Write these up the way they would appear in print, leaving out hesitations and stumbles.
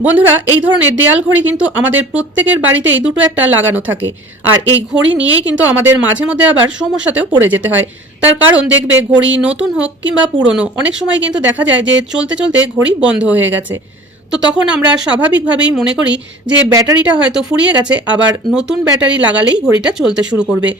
বন্ধুরা, এই ধরনের দেয়াল ঘড়ি কিন্তু আমাদের প্রত্যেকের বাড়িতেই দুটো একটা লাগানো থাকে। আর এই ঘড়ি নিয়েই কিন্তু আমাদের মাঝে মধ্যে আবার সমস্যাতেও পড়ে যেতে হয়। তার কারণ দেখবে, ঘড়ি নতুন হোক কিংবা পুরনো, অনেক সময় কিন্তু দেখা যায় যে চলতে চলতে ঘড়ি বন্ধ হয়ে গেছে। তো তখন আমরা স্বাভাবিকভাবেই মনে করি যে ব্যাটারিটা হয়তো ফুরিয়ে গেছে, আবার নতুন ব্যাটারি লাগালেই ঘড়িটা চলতে শুরু করবে।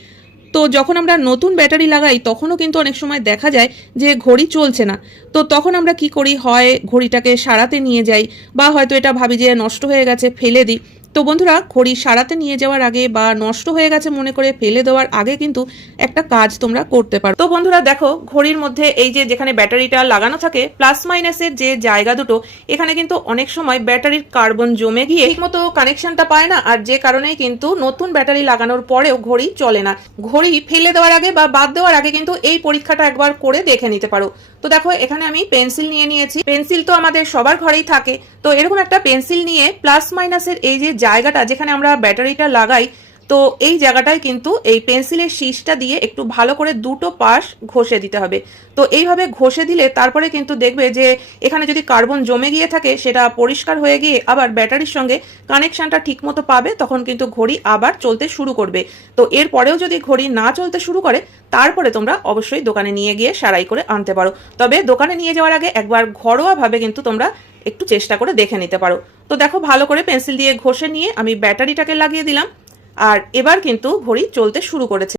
তো যখন আমরা নতুন ব্যাটারি লাগাই তখনও কিন্তু অনেক সময় দেখা যায় যে ঘড়ি চলছে না। তো তখন আমরা কি করি, হয় ঘড়িটাকে সারাতে নিয়ে যাই, বা হয়তো এটা ভাবি যে নষ্ট হয়ে গেছে ফেলে দিই। তো বন্ধুরা, ঘড়ি সারাতে নিয়ে যাওয়ার আগে বা নষ্ট হয়ে গেছে মনে করে ফেলে দেওয়ার আগে কিন্তু একটা কাজ তোমরা করতে পারো। তো বন্ধুরা দেখো, ঘড়ির মধ্যে এই যে যেখানে ব্যাটারিটা লাগানো থাকে, প্লাস মাইনাসের যে জায়গা দুটো, এখানে কিন্তু অনেক সময় ব্যাটারির কার্বন জমে গিয়ে ঠিকমতো কানেকশনটা পায় না, আর যে কারণেই কিন্তু নতুন ব্যাটারি লাগানোর পরেও ঘড়ি চলে না। ঘড়ি ফেলে দেওয়ার আগে বা বাদ দেওয়ার আগে কিন্তু এই পরীক্ষাটা একবার করে দেখে নিতে পারো। তো দেখো, এখানে আমি পেন্সিল নিয়ে নিয়েছি। পেন্সিল তো আমাদের সবার ঘরেই থাকে। তো এরকম একটা পেন্সিল নিয়ে প্লাস মাইনাসের এই যে জায়গাটা যেখানে আমরা ব্যাটারিটা লাগাই, তো এই জায়গাটায় কিন্তু এই পেন্সিলের শীষটা দিয়ে একটু ভালো করে দুটো পাশ ঘষে দিতে হবে। তো এইভাবে ঘষে দিলে তারপরে কিন্তু দেখবে যে এখানে যদি কার্বন জমে গিয়ে থাকে সেটা পরিষ্কার হয়ে গিয়ে আবার ব্যাটারির সঙ্গে কানেকশনটা ঠিকমতো পাবে, তখন কিন্তু ঘড়ি আবার চলতে শুরু করবে। তো এরপরেও যদি ঘড়ি না চলতে শুরু করে, তারপরে তোমরা অবশ্যই দোকানে নিয়ে গিয়ে সারাই করে আনতে পারো। তবে দোকানে নিয়ে যাওয়ার আগে একবার ঘরোয়াভাবে কিন্তু তোমরা একটু চেষ্টা করে দেখে নিতে পারো। তো দেখো, ভালো করে পেন্সিল দিয়ে ঘষে নিয়ে আমি ব্যাটারিটাকে লাগিয়ে দিলাম, আর এবার কিন্তু ঘড়ি চলতে শুরু করেছে।